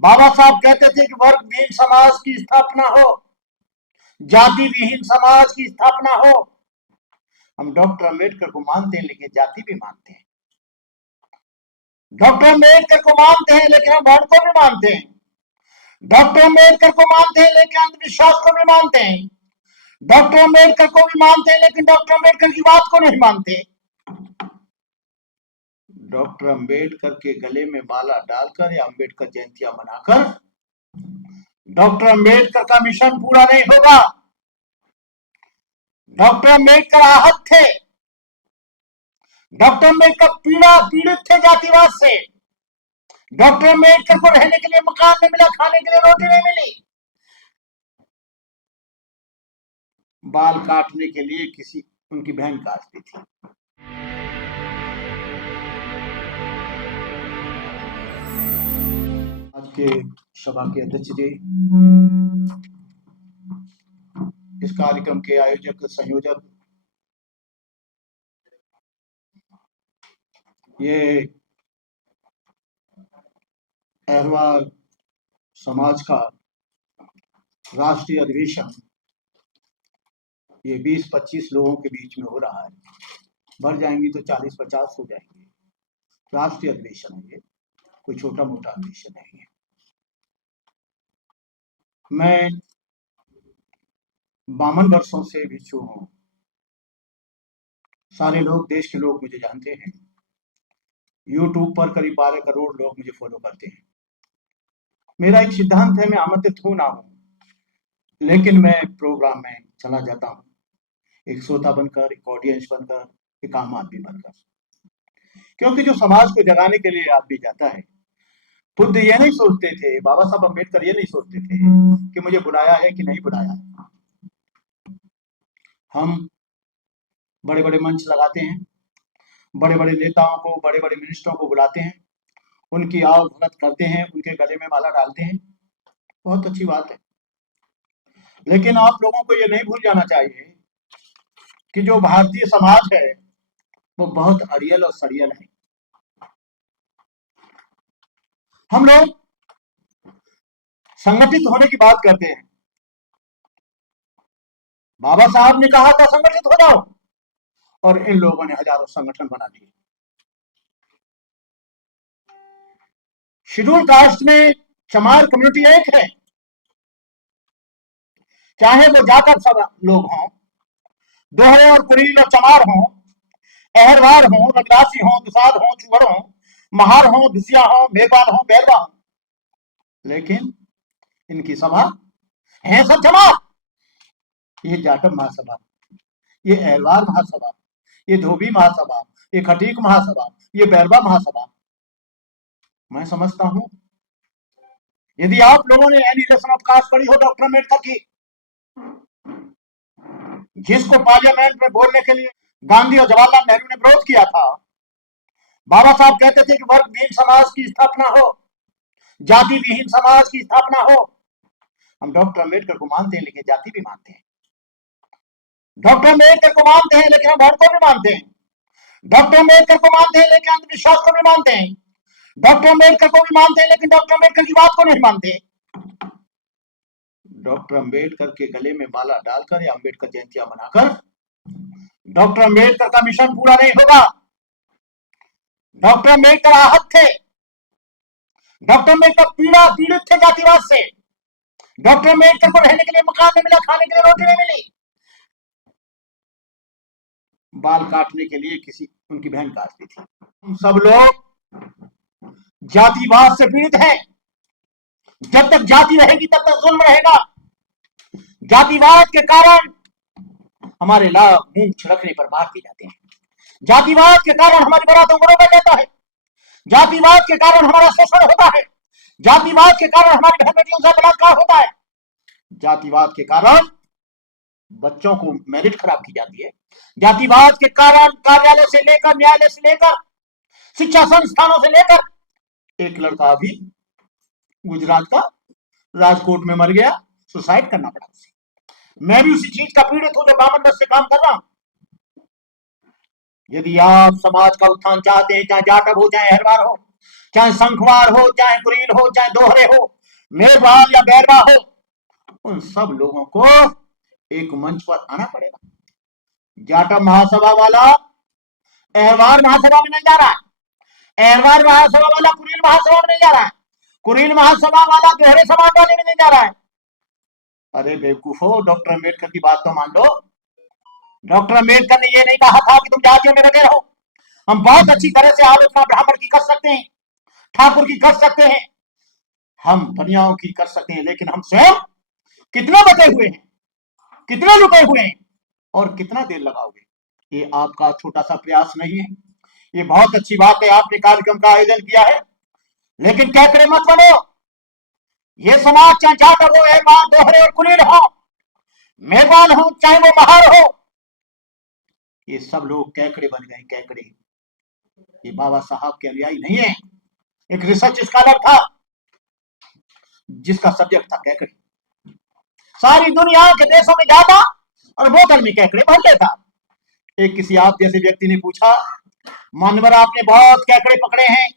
बाबा साहब कहते थे कि वर्ग विहीन समाज की स्थापना हो, जाति विहीन समाज की स्थापना हो। हम डॉक्टर अंबेडकर को मानते हैं लेकिन जाति भी मानते हैं। डॉक्टर अंबेडकर को मानते हैं लेकिन हम धर्म को भी मानते हैं। डॉक्टर अंबेडकर को मानते हैं लेकिन अंधविश्वास को भी मानते हैं। डॉक्टर अंबेडकर को भी मानते हैं लेकिन डॉक्टर अंबेडकर की बात को नहीं मानते। डॉक्टर अंबेडकर के गले में माला डालकर या अंबेडकर जयंतियां मनाकर डॉक्टर अंबेडकर का मिशन पूरा नहीं होगा। डॉक्टर अंबेडकर आहत थे। डॉक्टर अंबेडकर पीड़ित थे जातिवाद से। डॉक्टर अंबेडकर को रहने के लिए मकान नहीं मिला, खाने के लिए रोटी नहीं मिली। बाल काटने के लिए किसी उनकी बहन काटती थी। आज के सभा के अध्यक्ष जी, इस कार्यक्रम के आयोजक संयोजक, ये अहरवार समाज का राष्ट्रीय अधिवेशन ये 20-25 लोगों के बीच में हो रहा है। बढ़ जाएंगी तो 40-50 हो जाएंगे। राष्ट्रीय अधिवेशन है, ये कोई छोटा मोटा अधिवेशन नहीं है। मैं 52 वर्षों से भिक्षु हूं। सारे लोग, देश के लोग मुझे जानते हैं। यूट्यूब पर करीब 12 करोड़ लोग मुझे फॉलो करते हैं। मेरा एक सिद्धांत है, मैं आमंत्रित हूं ना हूं, लेकिन मैं प्रोग्राम में चला जाता हूं, एक श्रोता बनकर, एक ऑडियंस बनकर, एक आम आदमी बनकर। क्योंकि जो समाज को जगाने के लिए आदमी जाता है, खुद ये नहीं सोचते थे, बाबा साहब अम्बेडकर ये नहीं सोचते थे कि मुझे बुलाया है कि नहीं बुलाया है। हम बड़े बड़े मंच लगाते हैं, बड़े बड़े नेताओं को, बड़े बड़े मिनिस्टरों को बुलाते हैं, उनकी आओ भगत करते हैं, उनके गले में माला डालते हैं। बहुत अच्छी बात है, लेकिन आप लोगों को ये नहीं भूल जाना चाहिए कि जो भारतीय समाज है वो बहुत अड़ियल और सड़ियल है। हम लोग संगठित होने की बात करते हैं। बाबा साहब ने कहा था संगठित हो जाओ, और इन लोगों ने हजारों संगठन बना दिए। शेड्यूल कास्ट में चमार कम्युनिटी एक है, चाहे वो जाकर सब लोग हों, दोहरे और कुरील और चमार हों, अहरवार हों, रविदासी हों, दुसाद हों, चुहड़ हों, महार हों, दुसिया हों, मेघवाल हों, बैरवा हों, लेकिन इनकी सभा है सब जमात। ये जाटव महासभा, ये अहरवार महासभा, ये धोबी महासभा, ये खटीक महासभा, ये बैरवा महासभा। मैं समझता हूं यदि आप लोगों ने एनिहिलेशन ऑफ कास्ट पढ़ी हो डॉक्टर अम्बेडकर की, जिसको पार्लियामेंट में बोलने के लिए गांधी और जवाहरलाल नेहरू ने विरोध किया था। बाबा साहब कहते थे कि वर्ग विहीन समाज की स्थापना हो, जाति विहीन समाज की स्थापना हो। हम डॉक्टर अम्बेडकर को मानते हैं लेकिन जाति भी मानते हैं। डॉक्टर अम्बेडकर को मानते हैं लेकिन हम धर्म को भी मानते हैं। डॉक्टर अम्बेडकर को मानते हैं लेकिन अंधविश्वास को भी मानते हैं। डॉक्टर अम्बेडकर को भी मानते हैं लेकिन डॉक्टर अम्बेडकर की बात को नहीं मानते। डॉक्टर अम्बेडकर के गले में माला डालकर या अम्बेडकर जयंतियां मनाकर डॉक्टर अम्बेडकर का मिशन पूरा नहीं होगा। डॉक्टर अम्बेडकर आहत थे। डॉक्टर अम्बेडकर पीड़ित थे जातिवाद से। डॉक्टर अम्बेडकर को रहने के लिए मकान नहीं मिला, खाने के लिए रोटी नहीं मिली। बाल काटने के लिए किसी उनकी बहन काटती थी। हम सब लोग जातिवाद से पीड़ित हैं। जब तक जाति रहेगी तब तक जुल्म रहेगा। जातिवाद के कारण हमारे लाभ मुंह छिड़कने पर मार दिए जाते हैं। जातिवाद के कारण हमारी बरातों को रोका जाता है। जातिवाद के कारण हमारा शोषण होता है। जातिवाद के कारण हमारी बहन बेटियों से बलात्कार होता है। जातिवाद के कारण बच्चों को मेरिट खराब की जाती है। जातिवाद के कारण कार्यालय से लेकर, न्यायालय से लेकर, शिक्षा संस्थानों से लेकर, एक लड़का अभी गुजरात का राजकोट में मर गया, सुसाइड करना पड़ा उसे। मैं भी उसी चीज का पीड़ित हूं जो 52 वर्ष से काम कर रहा हूं। यदि आप समाज का उत्थान चाहते हैं, चाहे जाटव हो चाहे अहरवार हो, चाहे संखवार हो, चाहे कुरील हो, चाहे दोहरे हो, मेघवाल या बैरवा हो, उन सब लोगों को एक मंच पर आना पड़ेगा। जाटव महासभा वाला अहरवार महासभा में नहीं जा रहा है, अहरवार महासभा वाला कुरील महासभा में नहीं जा रहा है, कुरील महासभा वाला दोहरे समाज वाले में नहीं जा रहा है। अरे बेवकूफो, डॉक्टर अम्बेडकर की बात तो मान लो। डॉक्टर अम्बेडकर ने यह नहीं कहा था कि तुम जातियों में लगे रहो। हम बहुत अच्छी तरह से आलोचना ब्राह्मण की कर सकते हैं, ठाकुर की कर सकते हैं, हम बनियाओं की कर सकते हैं, लेकिन हम स्वयं कितने बचे हुए हैं, कितने लुटे हुए हैं, और कितना देर लगाओगे? ये आपका छोटा सा प्रयास नहीं है। ये बहुत अच्छी बात है, आपने कार्यक्रम का आयोजन किया है, लेकिन कैकड़े मत बनो। ये समाज चाहे जाकर हो, अहरवार, दोहरे और कुलीन हो, मेघवाल हो, चाहे वो महार हो, ये सब लोग कैकड़े बन गए, कैकड़े। ये बाबा साहब के अनुयायी नहीं है। एक रिसर्च स्कॉलर था जिसका सब्जेक्ट था कैकड़े। सारी दुनिया के देशों में जाता और बोतल में कैकड़े भर लेता। एक किसी आप जैसे व्यक्ति ने पूछा, मानवर आपने बहुत कैकड़े पकड़े हैं,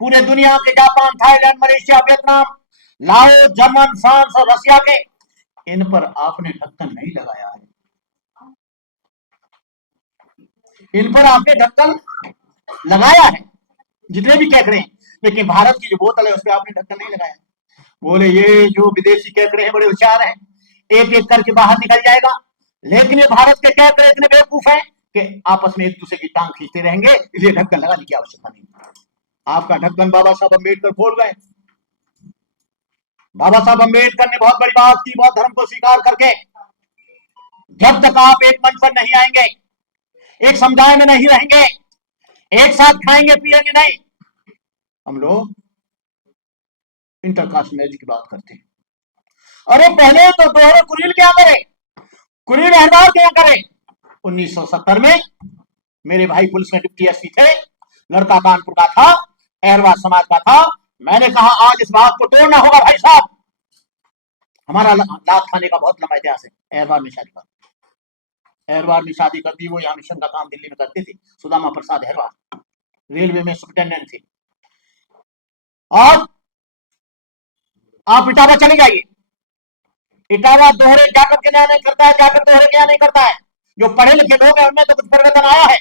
पूरे दुनिया के, Japan, Thailand, Malaysia, Vietnam, Laos, German, France और रशिया के, इन पर आपने ढक्कन नहीं लगाया है। इन पर आपने ढक्कन लगाया है, जितने भी कैकड़े हैं, लेकिन भारत की जो बोतल है उस पर आपने ढक्कन नहीं लगाया। बोले ये जो विदेशी कैकड़े हैं बड़े होशियार हैं, एक एक करके बाहर निकल जाएगा, लेकिन ये भारत के कैकड़े इतने बेवकूफ हैं कि आपस में एक दूसरे की टांग खींचते रहेंगे, इसलिए ढक्कन लगाने की आवश्यकता नहीं। आपका ढक्कन बाबा साहब अम्बेडकर खोल गए। बाबा साहब अम्बेडकर ने बहुत बड़ी बात की, बौद्ध धर्म को स्वीकार करके। जब तक आप एक मंच पर नहीं आएंगे, एक समुदाय में नहीं रहेंगे, एक साथ खाएंगे पिएंगे नहीं। हम लोग इंटरकास्ट मैरिज की बात करते हैं। अरे पहले तो दोहरे कुरील क्या करे, कुरील अहरवार क्या करे। 1970 में मेरे भाई पुलिस में डिप्टी एसपी थे, लड़का कानपुर का था, अहरवार समाज का था। मैंने कहा आज इस बात को तोड़ना होगा भाई साहब। हमारा लात खाने का बहुत लंबा इतिहास है। अहरवार में शादी कर, अहरवार में शादी कर दी। वो यहाँ मिशन का काम दिल्ली में करते थे, सुदामा प्रसाद अहरवार, रेलवे में सुपरिटेंडेंट थे। और आप इटावा चले जाइए, इटावा दोहरे जाकर के न्याय नहीं करता है, जाकर दोहरे न्याय नहीं करता है। जो पढ़े लिखे लोग हैं उनमें तो कुछ परिवर्तन आया है।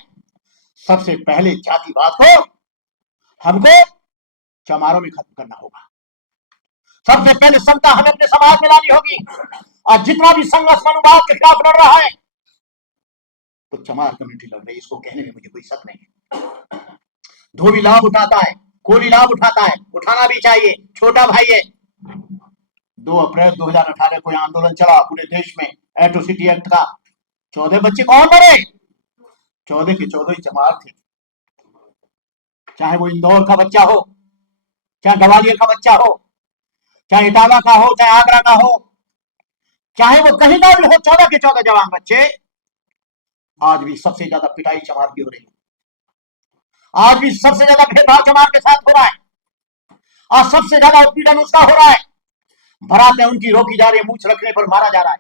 सबसे पहले जातिवाद को हमको चमारों में खत्म करना होगा। सबसे पहले समता हमें अपने समाज में लानी होगी। और जितना भी संघर्ष अनुवाद के खिलाफ लड़ रहा है, तो चमार कम्युनिटी लड़ रही है, इसको कहने में मुझे कोई शक नहीं है। धोबी लाभ उठाता है, कोली लाभ उठाता है, उठाना भी चाहिए, छोटा भाई है। 2 अप्रैल 2018 को यह आंदोलन चला पूरे देश में, एट्रोसिटी एक्ट का। 14 बच्चे कौन मरे? 14 के 14 ही चमार थे। चाहे वो इंदौर का बच्चा हो, चाहे ग्वालियर का बच्चा हो, चाहे इटावा का हो, चाहे आगरा का हो, चाहे वो कहीं का भी हो, 14 के 14 जवान बच्चे। आज भी सबसे ज्यादा पिटाई चमार की हो रही है, आज भी सबसे ज्यादा भेदभाव चमार के साथ हो रहा है, और सबसे ज्यादा उत्पीड़न उसका हो रहा है। बरातें उनकी रोकी जा रही है, मूछ रखने पर मारा जा रहा है,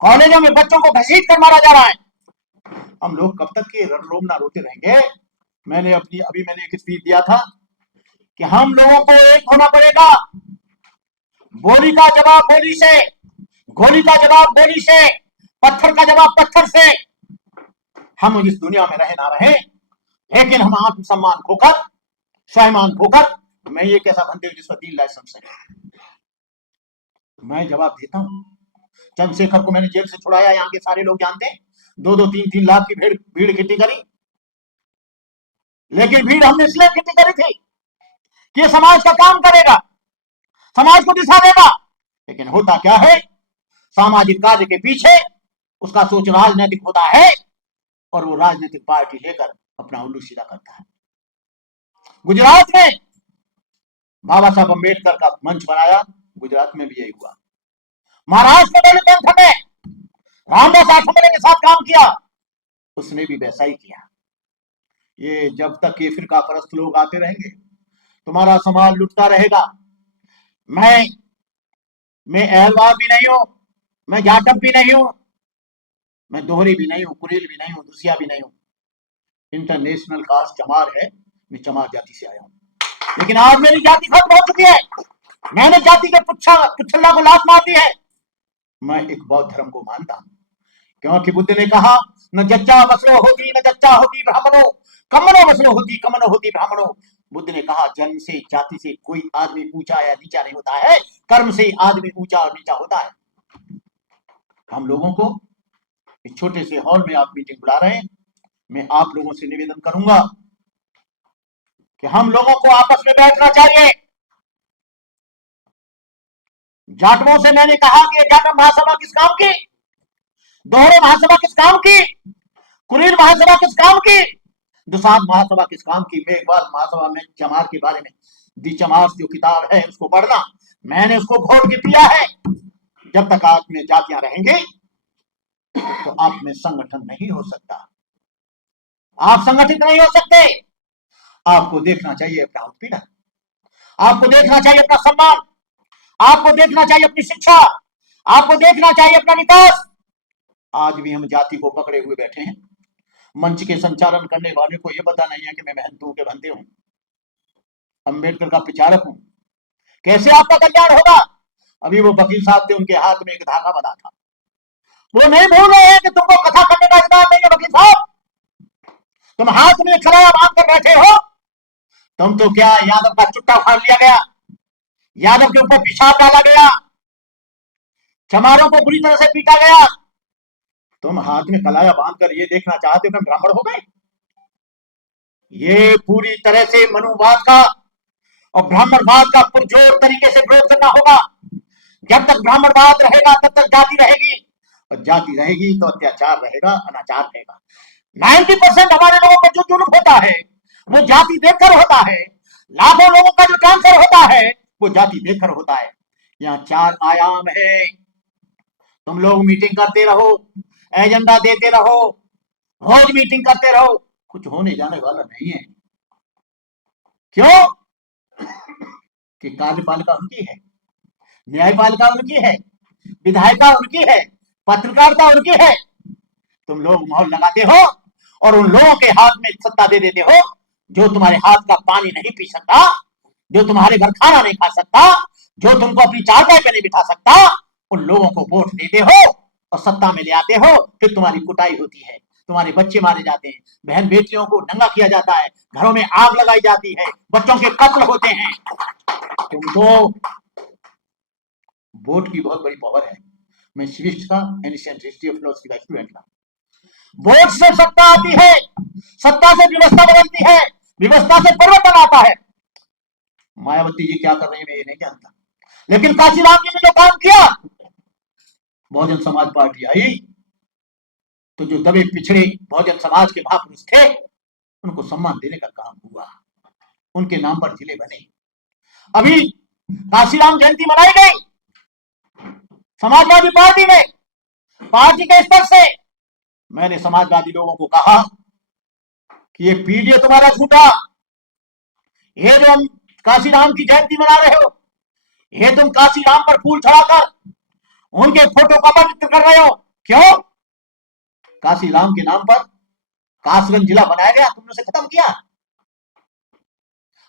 कॉलेजों में बच्चों को घसीट कर मारा जा रहा है। हम लोग कब तक ये रोना रोते रहेंगे? मैंने एक स्पीच दिया था कि हम लोगों को एक होना पड़ेगा। बोली का जवाब बोली से, गोली का जवाब गोली से, पत्थर का जवाब पत्थर से। हम इस दुनिया में रहे ना रहे, लेकिन हम आत्मसम्मान खोकर, स्वाभिमान खोकर, मैं ये कैसा बनते हूँ जिसका 3 लाइसेंस है, मैं जवाब देता हूँ। चंद्रशेखर को मैंने जेल से छुड़ाया, यहाँ के सारे लोग जानते हैं। 2-2, 3-3 लाख की भीड़ इकट्ठी करी, लेकिन भीड़ हमने इसलिए इकट्ठी करी थी कि समाज का काम करेगा, समाज को दिशा देगा। लेकिन होता क्या है, सामाजिक कार्य के पीछे उसका सोच राजनीतिक होता है, और वो राजनीतिक पार्टी लेकर अपना उल्लू सीधा करता है। गुजरात में बाबा साहब अम्बेडकर का मंच बनाया, गुजरात में भी यही हुआ। महाराष्ट्र में दलित पंथ ने रामदास आठवले के साथ काम किया, उसने भी वैसा ही किया। ये जब तक ये फिरका परस्त लोग आते रहेंगे, तुम्हारा समाज लुटता रहेगा। मैं अहलवार भी नहीं हूं, मैं जाटव भी नहीं हूं, मैं दोहरी भी नहीं हूं, कुरील भी नहीं हूं, दुसिया भी नहीं हूं। इंटरनेशनल कास्ट चमार है, मैं चमार जाति से आया हूं, लेकिन आज मेरी जाति खत्म हो चुकी है। मैंने जाति के पुच्छल्ला को लात मार दी है। मैं एक बौद्ध धर्म को मानता हूं, क्योंकि बुद्ध ने कहा न जच्चा बसलो होती न जच्चा होती ब्राह्मणों, कमनो बसलो होती कमनो होती ब्राह्मणों। बुद्ध ने कहा जन्म से जाति से कोई आदमी ऊंचा या नीचा नहीं होता है, कर्म से आदमी ऊंचा और नीचा होता है। हम लोगों को इस छोटे से हॉल में आप मीटिंग बुला रहे हैं, मैं आप लोगों से निवेदन करूंगा कि हम लोगों को आपस में बैठना चाहिए। जाटवों से मैंने कहा कि जाटव महासभा किस काम की, दोहरे महासभा किस काम की, कुरील महासभा किस काम की, दुसाध महासभा किस काम की। मेघवाल महासभा में चमार के बारे में दी चमार जो किताब है उसको पढ़ना, मैंने उसको घोट के पिया है। जब तक आप में जातियां रहेंगे तो आप में संगठन नहीं हो सकता, आप संगठित नहीं हो सकते। आपको देखना चाहिए अपना उत्पीड़न, आपको देखना चाहिए अपना सम्मान, आपको देखना चाहिए अपनी शिक्षा, आपको देखना चाहिए अपना विकास। आज भी हम जाति को पकड़े हुए बैठे हैं। मंच के संचालन करने वाले को यह पता नहीं है कि मैं मेहनतों के बंदे हूं, अंबेडकर का प्रचारक हूं। कैसे आपका कल्याण होगा? अभी वो वकील साहब थे, उनके हाथ में एक धागा बंधा था, वो नहीं भूल रहे हैं कि तुमको कथा करने का अधिकार नहीं है। वकील साहब, तुम हाथ में खलाया बांध कर बैठे हो, तुम तो क्या यादव का चुट्टा फाड़ लिया गया, यादव के ऊपर पेशाब डाला गया, चमारों को बुरी तरह से पीटा गया। तुम हाथ में कलाया बांधकर ये देखना चाहते हो कि ब्राह्मण हो गए? ये पूरी तरह से मनुवाद का और ब्राह्मणवाद का पुरजोर तरीके से विरोध करना होगा। जब तक ब्राह्मणवाद रहेगा तब तक जाति रहेगी, और जाति रहेगी तो अत्याचार रहेगा, अनाचार रहेगा। 90% हमारे लोगों पर जो जुल्म होता है वो जाति देखकर होता है। लाखों लोगों का जो कैंसर होता है वो जाति देखकर होता है। यहाँ 4 आयाम है। तुम लोग मीटिंग करते रहो, एजेंडा देते रहो, रोज मीटिंग करते रहो, कुछ होने जाने वाला नहीं है। क्यों? कि कार्यपालिका उनकी है, न्यायपालिका उनकी है, विधायिका उनकी है, पत्रकारिता उनकी है। तुम लोग मोहर लगाते हो और उन लोगों के हाथ में सत्ता दे देते हो जो तुम्हारे हाथ का पानी नहीं पी सकता, जो तुम्हारे घर खाना नहीं खा सकता, जो तुमको अपनी चारपाई पे नहीं बिठा सकता। उन लोगों को वोट देते हो और सत्ता में ले आते हो, फिर तुम्हारी कुटाई होती है, तुम्हारे बच्चे मारे जाते हैं, बहन बेटियों को नंगा किया जाता है, घरों में आग लगाई जाती है, बच्चों के कत्ल होते हैं। तुमको वोट की बहुत बड़ी पावर है। मैं सिविक्स का एंशिएंट हिस्ट्री ऑफ फिलॉसफी का स्टूडेंट था। वोट से सत्ता आती है, सत्ता से व्यवस्था बदलती है, व्यवस्था से परिवर्तन आता है। मायावती जी क्या कर रही है मैं ये नहीं जानता, लेकिन काशीराम जी ने जो काम किया, बहुजन समाज पार्टी आई तो जो दबे पिछड़े बहुजन समाज के महापुरुष थे उनको सम्मान देने का काम हुआ, उनके नाम पर जिले बने। अभी काशीराम जयंती मनाई गई समाजवादी पार्टी में, पार्टी के स्तर से। मैंने समाजवादी लोगों को कहा कि ये पीडीए तुम्हारा झूठा, ये जो हम काशीराम की जयंती मना रहे हो, ये तुम काशीराम पर फूल चढ़ाकर उनके फोटो का पवित्र कर रहे हो। क्यों? काशीराम के नाम पर कासगंज जिला बनाया गया, तुमने उसे खत्म किया।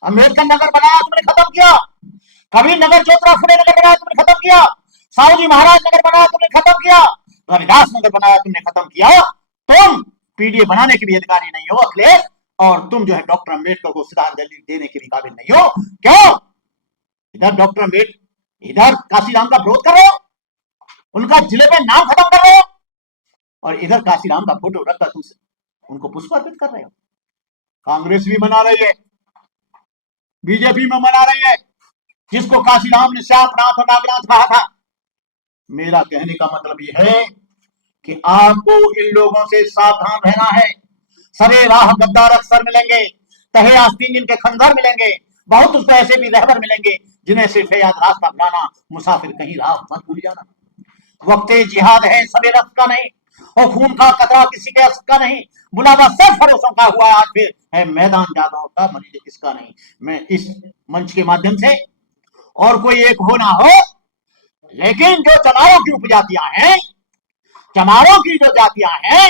अम्बेडकर नगर बनाया, तुमने खत्म किया। कबीर नगर, ज्योतिराव फुले नगर बनाया, तुमने खत्म किया। साहूजी महाराज नगर बनाया, तुमने खत्म किया। रविदास नगर बनाया, तुमने खत्म किया। तुम पीडीए बनाने के भी अधिकारी नहीं हो अखिलेश, और तुम जो है डॉक्टर अम्बेडकर को श्रद्धांजलि देने के भी काबिल नहीं हो। क्यों? इधर डॉक्टर अम्बेडकर, इधर काशीराम का विरोध कर रहे हो, उनका जिले में नाम खत्म कर रहे हो, और इधर काशीराम का फोटो रखकर तुम उनको पुष्प अर्पित कर रहे हो। कांग्रेस भी मना रही है, बीजेपी में मना रही है, जिसको काशीराम ने श्यामनाथ और नागनाथ कहा था। मेरा कहने का मतलब यह है कि आपको इन लोगों से सावधान रहना है। सरे राह गद्दार अक्सर मिलेंगे, तहे आस्तीन जिनके खंजर मिलेंगे, बहुत उसको ऐसे भी रहबर मिलेंगे जिन्हें सिर्फ याद रास्ता बुलाना, मुसाफिर कहीं राह मत भूल जाना। वक्ते जिहाद है सबे रक्त का नहीं, और खून का कतरा किसी के असर का नहीं, बुलावा सब फरोसों का हुआ आज फिर है मैदान जादों का मरीज किसका नहीं। मैं इस मंच के माध्यम से, और कोई एक हो ना हो, लेकिन जो चमारों की उपजातियां हैं, चमारों की जो जातियां हैं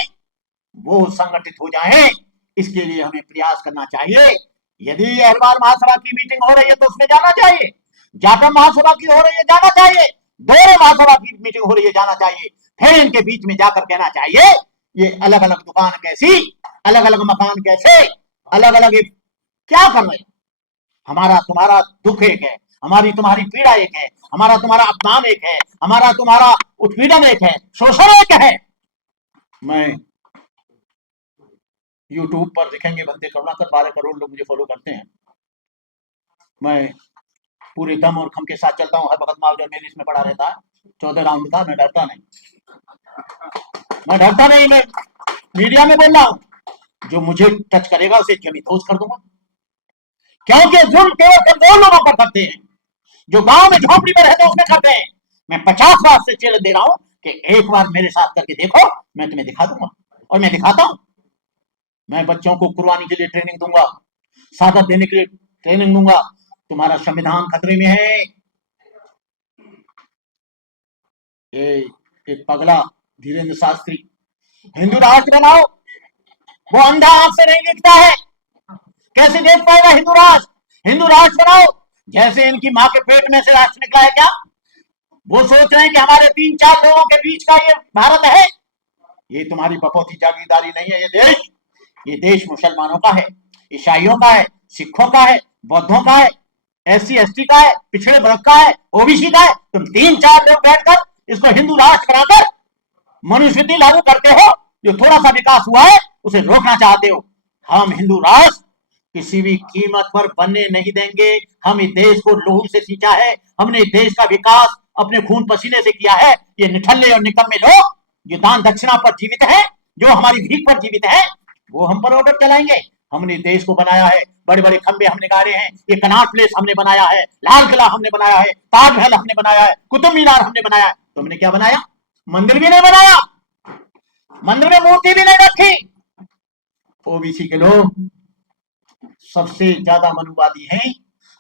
वो संगठित हो जाएं, इसके लिए हमें प्रयास करना चाहिए। यदि अहरवार महासभा की मीटिंग हो रही है तो उसमें जाना चाहिए, जाटव महासभा की हो रही है जाना चाहिए, दोहरे महासभा की मीटिंग हो रही है जाना चाहिए। फिर इनके बीच में जाकर कहना चाहिए ये अलग अलग दुकान कैसी, अलग अलग मकान कैसे, अलग अलग क्या कर रहे? हमारा तुम्हारा दुख एक है, हमारी तुम्हारी पीड़ा एक है, हमारा तुम्हारा अपमान एक है, हमारा तुम्हारा उत्पीड़न एक है, शोषण एक है। मैं यूट्यूब पर दिखेंगे बंदे करुणाकर 12 करोड़ लोग मुझे फॉलो करते हैं। मैं पूरे दम और खम के साथ चलता हूँ, हर वक्त मावजर मेरी इसमें पड़ा रहता है। 14 राउंड का, मैं डरता नहीं, मैं मीडिया में बोल रहा हूँ, जो मुझे टच करेगा उसे जमींदोज कर दूंगा, क्योंकि जुल्म केवल कमजोर लोगों पर करते हैं, जो गांव में झोपड़ी में रहते हैं उसमें करते हैं। मैं 50 बार से चैलेंज दे रहा हूं कि एक बार मेरे साथ करके देखो, मैं तुम्हें दिखा दूंगा, और मैं दिखाता हूं। मैं बच्चों को कुर्बानी के लिए ट्रेनिंग दूंगा, शहादत देने के लिए ट्रेनिंग दूंगा। तुम्हारा संविधान खतरे में है। एक पगला धीरेन्द्र शास्त्री, हिंदू राष्ट्र बनाओ, वो अंधा आंख से नहीं दिखता है, कैसे देख पाएगा हिंदू राष्ट्र? हिंदू राष्ट्र बनाओ, जैसे इनकी माँ के पेट में से राष्ट्र निकला है क्या? वो सोच रहे हैं कि हमारे 3-4 लोगों के बीच का ये भारत है। ये तुम्हारी बपौती जागीरदारी नहीं है। ये देश मुसलमानों का है, ईसाइयों का है, सिखों का है, बौद्धों का है, SC ST का है, पिछड़े वर्ग का है, OBC का है। तुम 3-4 लोग बैठकर इसको हिंदू राष्ट्र बनाकर मनुस्मृति लागू करते हो, जो थोड़ा सा विकास हुआ है उसे रोकना चाहते हो। हम हिंदू राष्ट्र किसी भी कीमत पर बनने नहीं देंगे। हम इस देश को लहू से सींचा है, हमने इस देश का विकास अपने खून पसीने से किया है। ये निठल्ले और निकम्मे लोग जो दान दक्षिणा पर जीवित है, जो हमारी भीख पर जीवित है, वो हम पर ऑर्डर चलाएंगे। हमने देश को बनाया है, बड़े बड़े खंबे हमने गाड़े हैं, ये कनॉट प्लेस हमने बनाया है, लाल किला हमने बनाया है, ताजमहल हमने बनाया है, कुतुब मीनार हमने बनाया है। तुमने क्या बनाया? मंदिर भी नहीं बनाया, मंदिर में मूर्ति भी नहीं रखी। OBC के लोग सबसे ज्यादा मनुवादी हैं,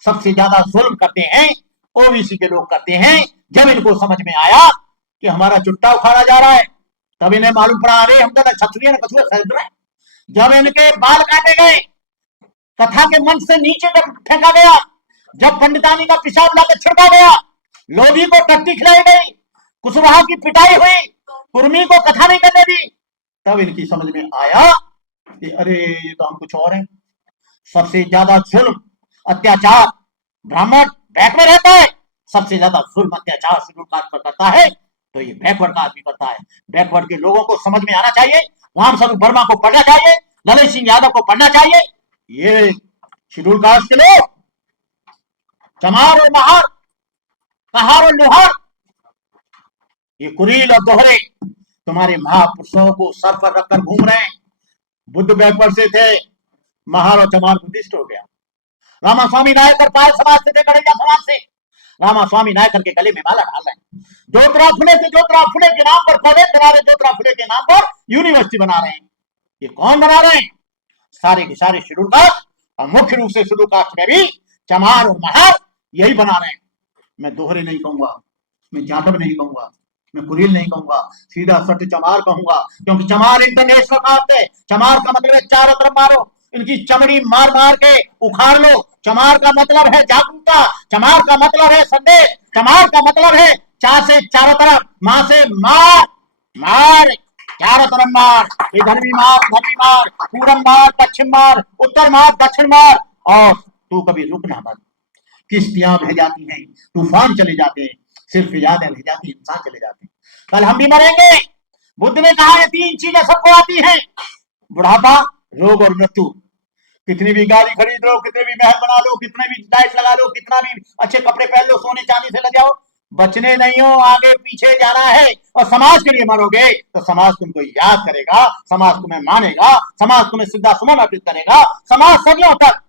सबसे ज्यादा जुल्म करते हैं, OBC के लोग करते हैं। जब इनको समझ में आया कि हमारा चुट्टा उखाड़ा जा रहा है, तब इन्हें मालूम पड़ा अरे हम तो क्षत्रिय कछुआ खरीद रहे हैं। जब इनके बाल काटे गए, कथा के मंच से नीचे जब फेंका गया, जब पंडितानी का पेशाब लाकर छिड़का गया, लोभी को टट्टी खिलाई गई, कुशवाहा की पिटाई हुई, कुर्मी को कथा नहीं करने दी, तब इनकी समझ में आया कि अरे ये तो हम कुछ और हैं। सबसे ज्यादा जुल्म अत्याचार ब्राह्मण बैक में रहता है, सबसे ज्यादा जुल्म अत्याचार शेड्यूल कास्ट पर करता है, तो ये बैकवर्ड का आदमी करता है। बैकवर्ड के लोगों को समझ में आना चाहिए, रामस्वरूप वर्मा को पढ़ना चाहिए, ललित सिंह यादव को पढ़ना चाहिए। ये शेड्यूल कास्ट के लोग चमार और महार, कहार और लोहार, ये कुरील और दोहरे तुम्हारे महापुरुषों को सर पर रखकर घूम रहे हैं। बुद्ध बैकवर्ड से थे, महार और चमार बुद्धिस्ट हो गया। रामास्वामी नायकर पाल समाज से थे, गणेजा समाज से। रामास्वामी नायकर के गले में माला डाल रहे हैं। ज्योतिराव फुले से ज्योतिराव फुले के नाम पर कॉलेज बना रहे, ज्योतिराव फुले के नाम पर यूनिवर्सिटी बना रहे हैं। ये कौन बना रहे हैं? सारे के सारे शेड्यूल कास्ट, और मुख्य रूप से शेड्यूल कास्ट में भी चमार और महार यही बना रहे हैं। मैं दोहरे नहीं कहूंगा, मैं जाटव नहीं कहूंगा, मैं कुरील नहीं कहूंगा, सीधा सत्य चमार कहूंगा, क्योंकि चमार इंटरनेशनल कास्ट है। चमार का मतलब है चारों तरफ मारो, इनकी चमड़ी मार मार के उखाड़ लो। चमार का मतलब है जागरूकता, चमार का मतलब है संदेश, चमार का मतलब है चार से चारों तरफ, मां से मार, मार चारों तरफ मार, इधर भी मार, उधर भी मार, पूरब मार, पश्चिम मार, उत्तर मार, दक्षिण मार, और तू कभी रुकना मत। किश्तियां बह जाती हैं, तूफान चले जाते हैं, सिर्फ यादें रह जाती, इंसान चले जाते हैं। कल हम भी मरेंगे। बुद्ध ने कहा ये 3 चीजें सबको आती हैं, बुढ़ापा, रोग और मृत्यु। कितनी भी गाड़ी खरीद लो, कितने भी महल बना लो, कितने भी लाइट लगा लो, कितना भी अच्छे कपड़े पहन लो, सोने चांदी से लग जाओ, बचने नहीं हो, आगे पीछे जाना है। और समाज के लिए मरोगे तो समाज तुमको याद करेगा, समाज तुम्हें मानेगा, समाज तुम्हें श्रद्धा सुमन अर्पित करेगा। समाज सदियों तक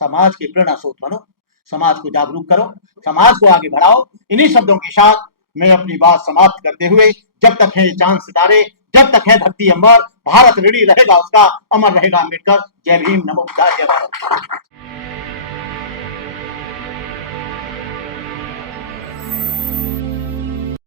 समाज की प्रेरणा स्रोत बनो, समाज को जागरूक करो, समाज को आगे बढ़ाओ। इन्हीं शब्दों के साथ मैं अपनी बात समाप्त करते हुए, जब तक है चांद सितारे, जब तक है धरती अंबर, भारत ऋणी रहेगा उसका, अमर रहेगा अम्बेडकर। जय भीम, नमो बुद्धाय, जय भारत।